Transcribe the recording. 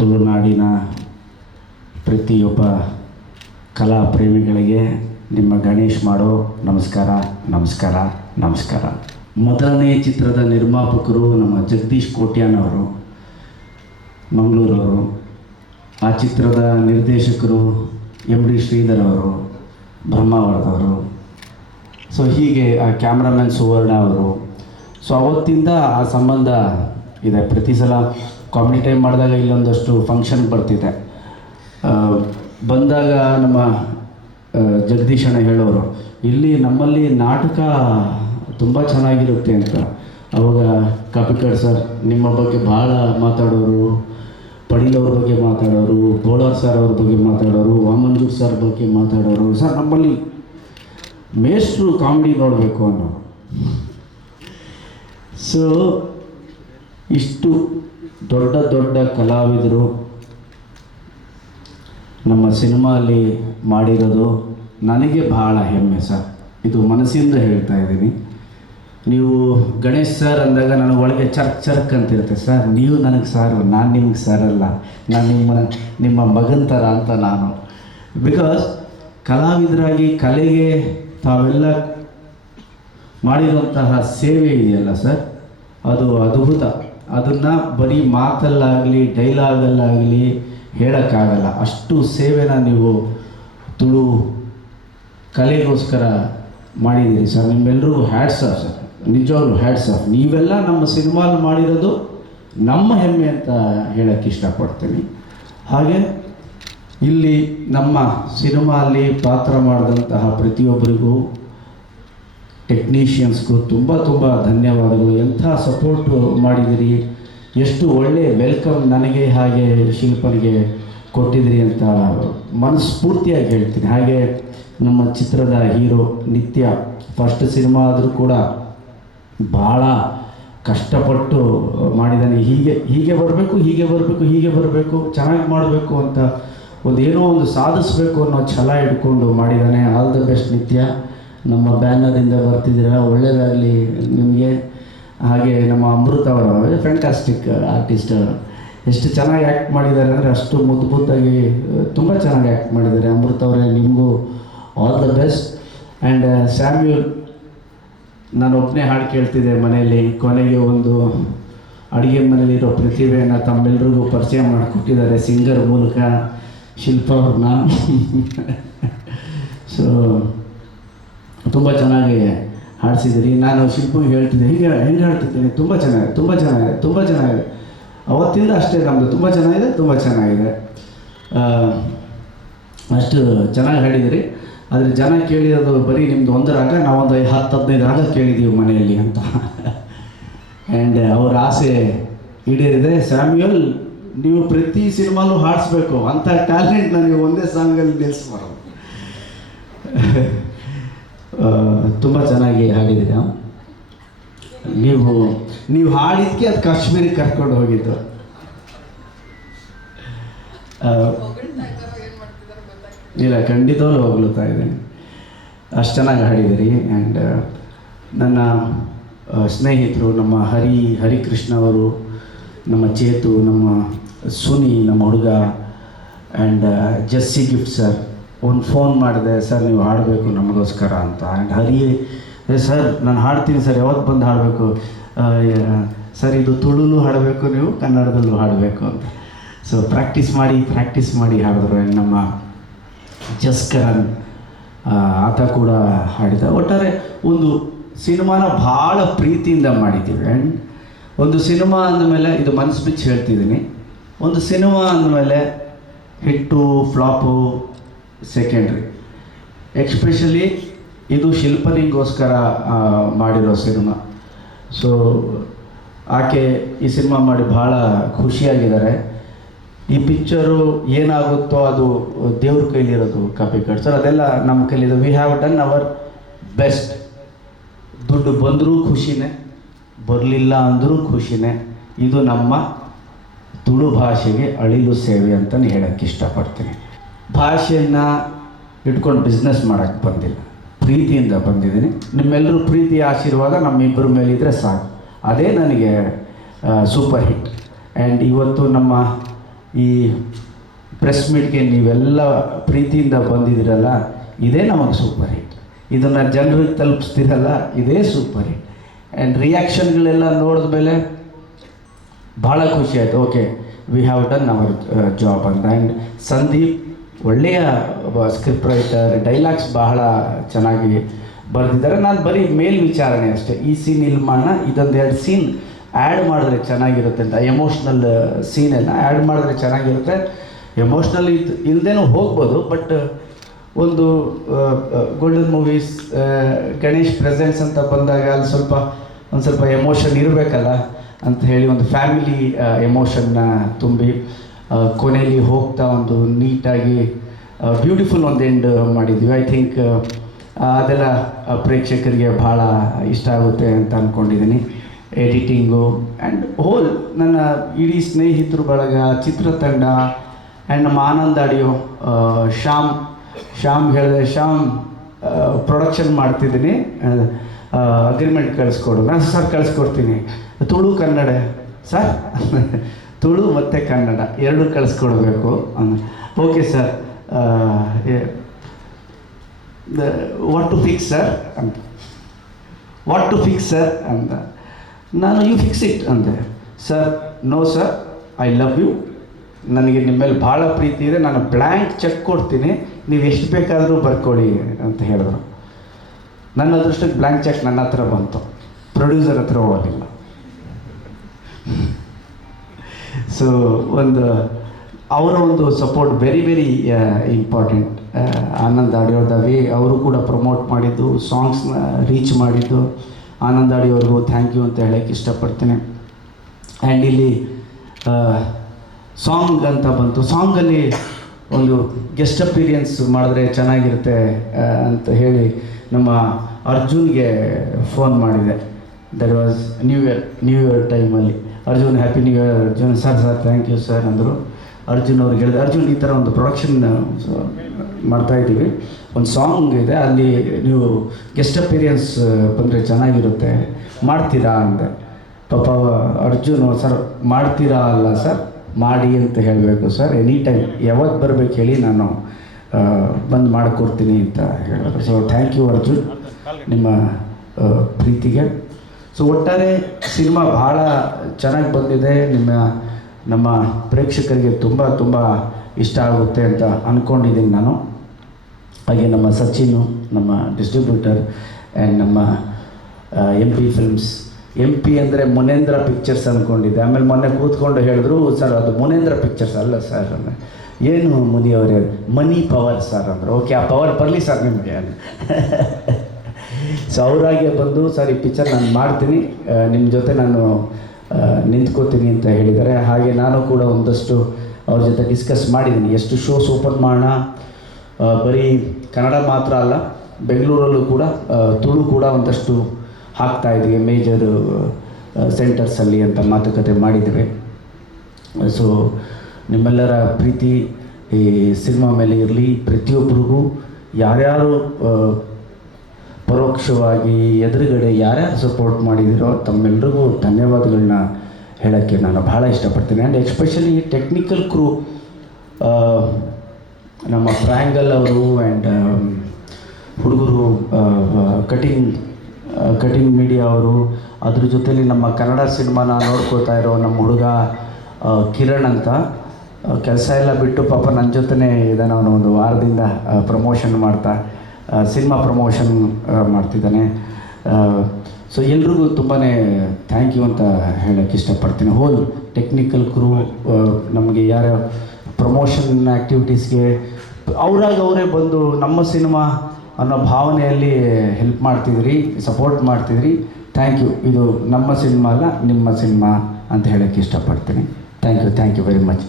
ತುಳುನಾಡಿನ ಪ್ರತಿಯೊಬ್ಬ ಕಲಾ ಪ್ರೇಮಿಗಳಿಗೆ ನಿಮ್ಮ ಗಣೇಶ್ ಮಾಡೋ ನಮಸ್ಕಾರ ನಮಸ್ಕಾರ ನಮಸ್ಕಾರ. ಮೊದಲನೇ ಚಿತ್ರದ ನಿರ್ಮಾಪಕರು ನಮ್ಮ ಜಗದೀಶ್ ಕೋಟ್ಯಾನವರು, ಮಂಗಳೂರವರು. ಆ ಚಿತ್ರದ ನಿರ್ದೇಶಕರು MD ಶ್ರೀಧರ್ ಅವರು, ಬ್ರಹ್ಮಾವರದವರು. ಸೊ ಹೀಗೆ ಆ ಕ್ಯಾಮ್ರಾಮನ್ ಸುವರ್ಣ ಅವರು. ಸೊ ಅವತ್ತಿಂದ ಆ ಸಂಬಂಧ ಇದೆ. ಪ್ರತಿ ಸಲ ಕಾಮಿಡಿ ಟೈಮ್ ಮಾಡಿದಾಗ ಇಲ್ಲೊಂದಷ್ಟು ಫಂಕ್ಷನ್ ಬರ್ತಿದೆ. ಬಂದಾಗ ನಮ್ಮ ಜಗದೀಶ್ ಅಣ್ಣ ಹೇಳೋರು, ಇಲ್ಲಿ ನಮ್ಮಲ್ಲಿ ನಾಟಕ ತುಂಬ ಚೆನ್ನಾಗಿರುತ್ತೆ ಅಂತ. ಅವಾಗ ಕಾಪಿಕಾಡ್ ಸರ್ ನಿಮ್ಮ ಬಗ್ಗೆ ಭಾಳ ಮಾತಾಡೋರು, ಪಡೀಲ್ ಅವ್ರ ಬಗ್ಗೆ ಮಾತಾಡೋರು, ಬೋಳಾರ್ ಸರ್ ಅವ್ರ ಬಗ್ಗೆ ಮಾತಾಡೋರು, ವಾಮಂಜೂರ್ ಸರ್ ಬಗ್ಗೆ ಮಾತಾಡೋರು. ಸರ್ ನಮ್ಮಲ್ಲಿ ಮೇಷ್ಟ್ರು ಕಾಮಿಡಿ ನೋಡಬೇಕು ಅನ್ನೋರು. ಸೊ ಇಷ್ಟು ದೊಡ್ಡ ದೊಡ್ಡ ಕಲಾವಿದರು ನಮ್ಮ ಸಿನಿಮಾಲಿ ಮಾಡಿರೋದು ನನಗೆ ಭಾಳ ಹೆಮ್ಮೆ ಸರ್. ಇದು ಮನಸ್ಸಿಂದ ಹೇಳ್ತಾ ಇದ್ದೀನಿ. ನೀವು ಗಣೇಶ್ ಸರ್ ಅಂದಾಗ ನನಗೆ ಒಳಗೆ ಚರ್ಕ್ ಅಂತಿರುತ್ತೆ. ಸರ್ ನೀವು ನನಗೆ ಸಾರು, ನಾನು ನಿಮಗೆ ಸರ್ ಅಲ್ಲ, ನಾನು ನಿಮ್ಮ ಮಗನ ಥರ ಅಂತ ನಾನು. ಬಿಕಾಸ್ ಕಲಾವಿದರಾಗಿ ಕಲೆಗೆ ತಾವೆಲ್ಲ ಮಾಡಿರುವಂತಹ ಸೇವೆ ಇದೆಯಲ್ಲ ಸರ್, ಅದು ಅದ್ಭುತ. ಅದನ್ನು ಬರೀ ಮಾತಲ್ಲಾಗಲಿ ಡೈಲಾಗಲ್ಲಾಗಲಿ ಹೇಳೋಕ್ಕಾಗಲ್ಲ. ಅಷ್ಟು ಸೇವೆನ ನೀವು ತುಳು ಕಲೆಗೋಸ್ಕರ ಮಾಡಿದ್ದೀರಿ ಸರ್. ನಿಮ್ಮೆಲ್ಲರಿಗೂ ಹ್ಯಾಟ್ಸ್ ಆಫ್ ಸರ್, ನಿಜವಾಗ್ಲೂ ಹ್ಯಾಟ್ಸ್ ಆಫ್. ನೀವೆಲ್ಲ ನಮ್ಮ ಸಿನಿಮಾಲ್ ಮಾಡಿರೋದು ನಮ್ಮ ಹೆಮ್ಮೆ ಅಂತ ಹೇಳೋಕ್ಕೆ ಇಷ್ಟಪಡ್ತೀನಿ. ಹಾಗೆ ಇಲ್ಲಿ ನಮ್ಮ ಸಿನಿಮಾಲ್ಲಿ ಪಾತ್ರ ಮಾಡಿದಂತಹ ಪ್ರತಿಯೊಬ್ಬರಿಗೂ, ಟೆಕ್ನಿಷಿಯನ್ಸ್ಗೂ ತುಂಬ ತುಂಬ ಧನ್ಯವಾದಗಳು. ಎಂಥ ಸಪೋರ್ಟು ಮಾಡಿದಿರಿ, ಎಷ್ಟು ಒಳ್ಳೆಯ ವೆಲ್ಕಮ್ ನನಗೆ ಹಾಗೆ ಶಿಲ್ಪನಿಗೆ ಕೊಟ್ಟಿದ್ದೀರಿ ಅಂತ ಮನಸ್ಫೂರ್ತಿಯಾಗಿ ಹೇಳ್ತೀನಿ. ಹಾಗೆ ನಮ್ಮ ಚಿತ್ರದ ಹೀರೋ ನಿತ್ಯ ಫಸ್ಟ್ ಸಿನಿಮಾ ಆದರೂ ಕೂಡ ಭಾಳ ಕಷ್ಟಪಟ್ಟು ಮಾಡಿದ್ದಾನೆ. ಹೀಗೆ ಬರಬೇಕು, ಚೆನ್ನಾಗಿ ಮಾಡಬೇಕು ಅಂತ ಏನೋ ಒಂದು ಸಾಧಿಸಬೇಕು ಅನ್ನೋ ಛಲ ಇಟ್ಕೊಂಡು ಮಾಡಿದ್ದಾನೆ. ಆಲ್ ದ ಬೆಸ್ಟ್ ನಿತ್ಯ. ನಮ್ಮ ಬ್ಯಾನರಿಂದ ಬರ್ತಿದ್ದೀರಾ, ಒಳ್ಳೆಯದಾಗಲಿ ನಿಮಗೆ. ಹಾಗೆ ನಮ್ಮ ಅಮೃತ ಅವರು ಫ್ಯಾಂಟಾಸ್ಟಿಕ್ ಆರ್ಟಿಸ್ಟ್. ಎಷ್ಟು ಚೆನ್ನಾಗಿ ಆ್ಯಕ್ಟ್ ಮಾಡಿದ್ದಾರೆ ಅಂದರೆ ಅಷ್ಟು ಮುದ್ದಾಗಿ ತುಂಬ ಚೆನ್ನಾಗಿ ಆ್ಯಕ್ಟ್ ಮಾಡಿದ್ದಾರೆ. ಅಮೃತ ಅವರೇ, ನಿಮಗೂ all the best. And Samuel, ನಾನು ಒಬ್ಬನೇ ಹಾಡು ಕೇಳ್ತಿದ್ದೆ ಮನೆಯಲ್ಲಿ. ಕೊನೆಗೆ ಒಂದು ಅಡುಗೆ ಮನೆಯಲ್ಲಿರೋ ಪ್ರತಿಭೆಯನ್ನು ತಮ್ಮೆಲ್ಲರಿಗೂ ಪರಿಚಯ ಮಾಡಿಕೊಟ್ಟಿದ್ದಾರೆ ಸಿಂಗರ್ ಮೂಲಕ, ಶಿಲ್ಪ ಅವ್ರನ್ನ. ಸೊ ತುಂಬ ಚೆನ್ನಾಗಿ ಹಾಡಿಸಿದ್ದೀರಿ. ನಾನು ಶಿಲ್ಪಿಗೆ ಹೇಳ್ತಿದ್ದೆ, ಹೆಂಗೆ ಹಾಡ್ತಿದ್ದೀನಿ, ತುಂಬ ಚೆನ್ನಾಗಿದೆ. ಅವತ್ತಿಂದ ಅಷ್ಟೇ ನಮ್ಮದು ತುಂಬ ಚೆನ್ನಾಗಿದೆ. ಅಷ್ಟು ಚೆನ್ನಾಗಿ ಹಾಡಿದಿರಿ. ಆದರೆ ಜನ ಕೇಳಿರೋದು ಬರೀ ನಿಮ್ಮದು ಒಂದು ರಾಗ, ನಾವೊಂದು 10-15 ರಾಗ ಕೇಳಿದ್ದೀವಿ ಮನೆಯಲ್ಲಿ ಅಂತ. ಆ್ಯಂಡ್ ಅವ್ರ ಆಸೆ ಈಡೇರಿದೆ. ಸ್ಯಾಮ್ಯುಯಲ್, ನೀವು ಪ್ರತಿ ಸಿನಿಮಾಲೂ ಹಾಡಿಸ್ಬೇಕು ಅಂಥ ಟ್ಯಾಲೆಂಟ್ ನನಗೆ ಒಂದೇ ಸಾಂಗಲ್ಲಿ ನಿಲ್ಲಿಸ್ಬಾರ್ದು. ತುಂಬ ಚೆನ್ನಾಗಿ ಹಾಡಿದ್ದೀರ. ನೀವು ಹಾಡಿದ್ದಕ್ಕೆ ಅದು ಕಾಶ್ಮೀರಿಗೆ ಕರ್ಕೊಂಡು ಹೋಗಿದ್ದು. ಇಲ್ಲ, ಖಂಡಿತವಾಗ್ಲೂ ಹೊಗಳುತ್ತಾ ಇದ್ದೀನಿ. ಅಷ್ಟು ಚೆನ್ನಾಗಿ ಹಾಡಿದ್ದೀರಿ. ಆ್ಯಂಡ್ ನನ್ನ ಸ್ನೇಹಿತರು ನಮ್ಮ ಹರಿಕೃಷ್ಣ ಅವರು, ನಮ್ಮ ಚೇತು, ನಮ್ಮ ಸುನಿ, ನಮ್ಮ ಹುಡುಗ, ಆ್ಯಂಡ್ ಜಸ್ಸಿ ಗಿಫ್ಟ್ ಸರ್, ಒಂದು ಫೋನ್ ಮಾಡಿದೆ, ಸರ್ ನೀವು ಹಾಡಬೇಕು ನಮಗೋಸ್ಕರ ಅಂತ. ಆ್ಯಂಡ್ ಸರ್ ನಾನು ಹಾಡ್ತೀನಿ ಸರ್, ಯಾವತ್ತು ಬಂದು ಹಾಡಬೇಕು ಸರ್, ಇದು ತುಳುಲು ಹಾಡಬೇಕು, ನೀವು ಕನ್ನಡದಲ್ಲೂ ಹಾಡಬೇಕು ಅಂತ. ಸೊ ಪ್ರಾಕ್ಟೀಸ್ ಮಾಡಿ ಹಾಡಿದ್ರು. ಆ್ಯಂಡ್ ನಮ್ಮ ಜಸ್ಕರನ್ ಆತ ಕೂಡ ಹಾಡಿದ. ಒಟ್ಟಾರೆ ಒಂದು ಸಿನಿಮಾನ ಭಾಳ ಪ್ರೀತಿಯಿಂದ ಮಾಡಿದ್ದೀವಿ. ಆ್ಯಂಡ್ ಒಂದು ಸಿನಿಮಾ ಅಂದಮೇಲೆ, ಇದು ಮನಸ್ಸು ಬಿಚ್ಚಿ ಹೇಳ್ತಿದ್ದೀನಿ, ಒಂದು ಸಿನಿಮಾ ಅಂದಮೇಲೆ ಹಿಟ್ಟು ಫ್ಲಾಪು ಸೆಕೆಂಡ್ರಿ. ಎಕ್ಸ್ಪೆಷಲಿ ಇದು ಶಿಲ್ಪನಿಗೋಸ್ಕರ ಮಾಡಿರೋ ಸಿನಿಮಾ. ಸೊ ಆಕೆ ಈ ಸಿನಿಮಾ ಮಾಡಿ ಭಾಳ ಖುಷಿಯಾಗಿದ್ದಾರೆ. ಈ ಪಿಕ್ಚರು ಏನಾಗುತ್ತೋ ಅದು ದೇವ್ರ ಕೈಲಿರೋದು, ಕಾಪಿಕಾಡ್ ಸರ್, ಅದೆಲ್ಲ ನಮ್ಮ ಕೈಲಿದೆ. We have done our best. ದುಡ್ಡು ಬಂದರೂ ಖುಷಿನೇ, ಬರಲಿಲ್ಲ ಅಂದರೂ ಖುಷಿನೇ. ಇದು ನಮ್ಮ ತುಳು ಭಾಷೆಗೆ ಅಳಿಲು ಸೇವೆ ಅಂತಲೇ ಹೇಳೋಕ್ಕೆ ಇಷ್ಟಪಡ್ತೀನಿ. ಭಾಷೆಯನ್ನು ಇಟ್ಕೊಂಡು ಬಿಸ್ನೆಸ್ ಮಾಡೋಕ್ಕೆ ಬಂದಿಲ್ಲ, ಪ್ರೀತಿಯಿಂದ ಬಂದಿದ್ದೀನಿ. ನಿಮ್ಮೆಲ್ಲರೂ ಪ್ರೀತಿಯ ಆಶೀರ್ವಾದ ನಮ್ಮಿಬ್ಬರ ಮೇಲಿದ್ದರೆ ಸಾಕು, ಅದೇ ನನಗೆ ಸೂಪರ್ ಹಿಟ್. ಆ್ಯಂಡ್ ಇವತ್ತು ನಮ್ಮ ಈ ಪ್ರೆಸ್ ಮೀಟ್ಗೆ ನೀವೆಲ್ಲ ಪ್ರೀತಿಯಿಂದ ಬಂದಿದ್ದೀರಲ್ಲ, ಇದೇ ನಮಗೆ ಸೂಪರ್ ಹಿಟ್. ಇದನ್ನು ಜನರಿಗೆ ತಲುಪಿಸ್ತೀರಲ್ಲ, ಇದೇ ಸೂಪರ್ ಹಿಟ್. ಆ್ಯಂಡ್ ರಿಯಾಕ್ಷನ್ಗಳೆಲ್ಲ ನೋಡಿದ ಮೇಲೆ ಭಾಳ ಖುಷಿ ಆಯಿತು. Okay, V have done hour job ಅಂತ. ಆ್ಯಂಡ್ ಸಂದೀಪ್ ಒಳ್ಳೆಯ ಸ್ಕ್ರಿಪ್ಟ್ ರೈಟರ್, ಡೈಲಾಗ್ಸ್ ಬಹಳ ಚೆನ್ನಾಗಿ ಬರೆದಿದ್ದಾರೆ. ನಾನು ಬರೀ ಮೇಲ್ವಿಚಾರಣೆ ಅಷ್ಟೇ. ಈ ಸೀನ್ ಇಲ್ಲಿ ಮಾಡೋಣ, ಇದೊಂದೆರಡು ಸೀನ್ ಆ್ಯಡ್ ಮಾಡಿದ್ರೆ ಚೆನ್ನಾಗಿರುತ್ತೆ ಅಂತ. ಎಮೋಷ್ನಲ್ ಸೀನೆಲ್ಲ ಆ್ಯಡ್ ಮಾಡಿದ್ರೆ ಚೆನ್ನಾಗಿರುತ್ತೆ. ಎಮೋಷ್ನಲ್ ಇಲ್ಲದೇನೂ ಹೋಗ್ಬೋದು, ಬಟ್ ಒಂದು ಗೋಲ್ಡನ್ ಮೂವೀಸ್, ಗಣೇಶ್ ಪ್ರೆಸೆನ್ಸ್ ಅಂತ ಬಂದಾಗ ಅಲ್ಲಿ ಒಂದು ಸ್ವಲ್ಪ ಎಮೋಷನ್ ಇರಬೇಕಲ್ಲ ಅಂತ ಹೇಳಿ ಒಂದು ಫ್ಯಾಮಿಲಿ ಎಮೋಷನ್ನ ತುಂಬಿ ಕೊನೆಯಲ್ಲಿ ಹೋಗ್ತಾ ಒಂದು ನೀಟಾಗಿ ಬ್ಯೂಟಿಫುಲ್ ಒಂದು ಎಂಡ್ ಮಾಡಿದ್ವಿ. ಐ ಥಿಂಕ್ ಅದೆಲ್ಲ ಪ್ರೇಕ್ಷಕರಿಗೆ ಭಾಳ ಇಷ್ಟ ಆಗುತ್ತೆ ಅಂತ ಅಂದ್ಕೊಂಡಿದ್ದೀನಿ. ಎಡಿಟಿಂಗು ಆ್ಯಂಡ್ ಹೋಲ್ ನನ್ನ ಇಡೀ ಸ್ನೇಹಿತರು ಬಳಗ, ಚಿತ್ರತಂಡ ಆ್ಯಂಡ್ ನಮ್ಮ ಆನಂದ್ ಆಡಿಯೋ, ಶ್ಯಾಮ್ ಹೇಳಿದೆ, ಶ್ಯಾಮ್ ಪ್ರೊಡಕ್ಷನ್ ಮಾಡ್ತಿದ್ದೀನಿ, ಅಗ್ರಿಮೆಂಟ್ ಕಳಿಸ್ಕೊಡು. ನಾನು ಸರ್ ಕಳಿಸ್ಕೊಡ್ತೀನಿ, ತುಳು ಕನ್ನಡ ಸರ್ ತುಳು ಮತ್ತು ಕನ್ನಡ ಎರಡೂ ಕಳಿಸ್ಕೊಡ್ಬೇಕು ಅಂದ. Okay sir, what to fix sir ಅಂತ, ವಾಟ್ ಟು ಫಿಕ್ಸ್ ಸರ್ ಅಂತ. ನಾನು ಯು ಫಿಕ್ಸ್ ಇಟ್ ಅಂದೆ. Sir, no sir, I love you, ನನಗೆ ನಿಮ್ಮ ಮೇಲೆ ಭಾಳ ಪ್ರೀತಿ ಇದೆ, ನಾನು ಬ್ಲ್ಯಾಂಕ್ ಚೆಕ್ ಕೊಡ್ತೀನಿ, ನೀವು ಎಷ್ಟು ಬೇಕಾದರೂ ಬರ್ಕೊಳ್ಳಿ ಅಂತ ಹೇಳಿದ್ರು. ನನ್ನ ಅದೃಷ್ಟಕ್ಕೆ ಬ್ಲ್ಯಾಂಕ್ ಚೆಕ್ ನನ್ನ ಹತ್ರ ಬಂತು, ಪ್ರೊಡ್ಯೂಸರ್ ಹತ್ರ ಹೋಗಲಿಲ್ಲ. ಸೊ ಅವರ ಒಂದು support very very important. Anand ಆಡಿಯೋದ ವೇ ಅವರು ಕೂಡ ಪ್ರಮೋಟ್ ಮಾಡಿದ್ದು, ಸಾಂಗ್ಸ್ನ ರೀಚ್ ಮಾಡಿದ್ದು, ಆನಂದ್ ಆಡಿಯೋರ್ಗೂ ಥ್ಯಾಂಕ್ ಯು ಅಂತ ಹೇಳೋಕ್ಕೆ ಇಷ್ಟಪಡ್ತೀನಿ. ಆ್ಯಂಡ್ ಇಲ್ಲಿ ಸಾಂಗ್ ಅಂತ ಬಂತು. ಸಾಂಗಲ್ಲಿ ಒಂದು ಗೆಸ್ಟ್ ಅಪೀರಿಯನ್ಸ್ ಮಾಡಿದ್ರೆ ಚೆನ್ನಾಗಿರುತ್ತೆ ಅಂತ ಹೇಳಿ ನಮ್ಮ ಅರ್ಜುನ್ಗೆ ಫೋನ್ ಮಾಡಿದೆ. ದಟ್ ವಾಸ್ ನ್ಯೂ ಇಯರ್ ಟೈಮಲ್ಲಿ. Arjun, happy new year Arjun. Sir thank you sir ಅಂದರು. ಅರ್ಜುನ್ ಅವ್ರಿಗೆ ಹೇಳಿದೆ, ಅರ್ಜುನ್ ಈ ಥರ ಒಂದು ಪ್ರೊಡಕ್ಷನ್ ಮಾಡ್ತಾಯಿದ್ದೀವಿ, ಒಂದು ಸಾಂಗ್ ಇದೆ, ಅಲ್ಲಿ ನೀವು ಗೆಸ್ಟ್ ಅಪೀರಿಯನ್ಸ್ ಬಂದರೆ ಚೆನ್ನಾಗಿರುತ್ತೆ, ಮಾಡ್ತೀರಾ ಅಂದೆ. ಪಾಪ ಅರ್ಜುನ್, ಸರ್ ಮಾಡ್ತೀರಾ ಅಲ್ಲ ಸರ್, ಮಾಡಿ ಅಂತ ಹೇಳಬೇಕು ಸರ್, ಎನಿ ಟೈಮ್ ಯಾವತ್ತು ಬರಬೇಕು ಹೇಳಿ, ನಾನು ಬಂದು ಮಾಡಿಕೊಡ್ತೀನಿ ಅಂತ ಹೇಳಿದ್ರು. ಸೊ ಥ್ಯಾಂಕ್ ಯು ಅರ್ಜುನ್, ನಿಮ್ಮ ಪ್ರೀತಿಗೆ. ಸೊ ಒಟ್ಟಾರೆ ಸಿನಿಮಾ ಭಾಳ ಚೆನ್ನಾಗಿ ಬಂದಿದೆ. ನಮ್ಮ ಪ್ರೇಕ್ಷಕರಿಗೆ ತುಂಬ ತುಂಬ ಇಷ್ಟ ಆಗುತ್ತೆ ಅಂತ ಅಂದ್ಕೊಂಡಿದ್ದೀನಿ ನಾನು. ಹಾಗೆ ನಮ್ಮ ಸಚಿನು, ನಮ್ಮ ಡಿಸ್ಟ್ರಿಬ್ಯೂಟರ್, ಆ್ಯಂಡ್ ನಮ್ಮ MP ಫಿಲ್ಮ್ಸ್. MP ಅಂದರೆ ಮುನೇಂದ್ರ ಪಿಕ್ಚರ್ಸ್ ಅಂದ್ಕೊಂಡಿದ್ದೆ. ಆಮೇಲೆ ಮೊನ್ನೆ ಕೂತ್ಕೊಂಡು ಹೇಳಿದ್ರು, ಸರ್ ಅದು ಮುನೇಂದ್ರ ಪಿಕ್ಚರ್ಸ್ ಅಲ್ಲ ಸರ್. ಏನು ಮುನಿಯವರೇ, ಮನಿ ಪವರ್ ಸರ್ ಅಂದರು. ಓಕೆ, ಆ ಪವರ್ ಬರಲಿ ಸರ್ ನಿಮಗೆ. ಸೊ ಅವರಾಗೆ ಬಂದು, ಸರ್ ಈ ಪಿಕ್ಚರ್ ನಾನು ಮಾಡ್ತೀನಿ, ನಿಮ್ಮ ಜೊತೆ ನಾನು ನಿಂತ್ಕೋತೀನಿ ಅಂತ ಹೇಳಿದ್ದಾರೆ. ಹಾಗೆ ನಾನು ಕೂಡ ಒಂದಷ್ಟು ಅವ್ರ ಜೊತೆ ಡಿಸ್ಕಸ್ ಮಾಡಿದ್ದೀನಿ, ಎಷ್ಟು ಶೋಸ್ ಓಪನ್ ಮಾಡೋಣ, ಬರೀ ಕನ್ನಡ ಮಾತ್ರ ಅಲ್ಲ, ಬೆಂಗಳೂರಲ್ಲೂ ಕೂಡ ತುಳು ಕೂಡ ಒಂದಷ್ಟು ಹಾಕ್ತಾಯಿದ್ವಿ ಮೇಜರ್ ಸೆಂಟರ್ಸಲ್ಲಿ ಅಂತ ಮಾತುಕತೆ ಮಾಡಿದ್ವಿ. ಸೊ ನಿಮ್ಮೆಲ್ಲರ ಪ್ರೀತಿ ಈ ಸಿನಿಮಾ ಮೇಲೆ ಇರಲಿ. ಪ್ರತಿಯೊಬ್ಬರಿಗೂ ಯಾರ್ಯಾರು ಪರೋಕ್ಷವಾಗಿ ಎದುರುಗಡೆ ಯಾರ್ಯಾರು ಸಪೋರ್ಟ್ ಮಾಡಿದಿರೋ ತಮ್ಮೆಲ್ಲರಿಗೂ ಧನ್ಯವಾದಗಳನ್ನ ಹೇಳೋಕ್ಕೆ ನಾನು ಭಾಳ ಇಷ್ಟಪಡ್ತೀನಿ. ಆ್ಯಂಡ್ ಎಸ್ಪೆಷಲಿ ಟೆಕ್ನಿಕಲ್ ಕ್ರೂ, ನಮ್ಮ ಟ್ರಯಾಂಗಲ್ ಅವರು ಆ್ಯಂಡ್ ಹುಡುಗರು, ಕಟಿಂಗ್ ಮೀಡಿಯಾ ಅವರು, ಅದ್ರ ಜೊತೆಲಿ ನಮ್ಮ ಕನ್ನಡ ಸಿನಿಮಾನ ನೋಡ್ಕೋತಾ ಇರೋ ನಮ್ಮ ಹುಡುಗ ಕಿರಣ್ ಅಂತ, ಕೆಲಸ ಎಲ್ಲ ಬಿಟ್ಟು ಪಾಪ ನನ್ನ ಜೊತೆನೇ ಇದ್ದಾನೆ. ಅವನು ಒಂದು ವಾರದಿಂದ ಪ್ರಮೋಷನ್ ಮಾಡ್ತಾ ಸಿನಿಮಾ ಪ್ರಮೋಷನ್ ಮಾಡ್ತಿದ್ದಾನೆ. ಸೊ ಎಲ್ರಿಗೂ ತುಂಬಾ ಥ್ಯಾಂಕ್ ಯು ಅಂತ ಹೇಳೋಕ್ಕೆ ಇಷ್ಟಪಡ್ತೀನಿ. ಹೋಲ್ ಟೆಕ್ನಿಕಲ್ ಕ್ರೂ, ನಮಗೆ ಯಾರ ಪ್ರಮೋಷನ್ ಆ್ಯಕ್ಟಿವಿಟೀಸ್ಗೆ ಅವರೇ ಬಂದು ನಮ್ಮ ಸಿನಿಮಾ ಅನ್ನೋ ಭಾವನೆಯಲ್ಲಿ ಹೆಲ್ಪ್ ಮಾಡ್ತಿದ್ರಿ, ಸಪೋರ್ಟ್ ಮಾಡ್ತಿದ್ರಿ. Thank you. ಇದು ನಮ್ಮ ಸಿನಿಮಾ ಅಲ್ಲ, ನಿಮ್ಮ ಸಿನಿಮಾ ಅಂತ ಹೇಳೋಕ್ಕೆ ಇಷ್ಟಪಡ್ತೀನಿ. Thank you very much.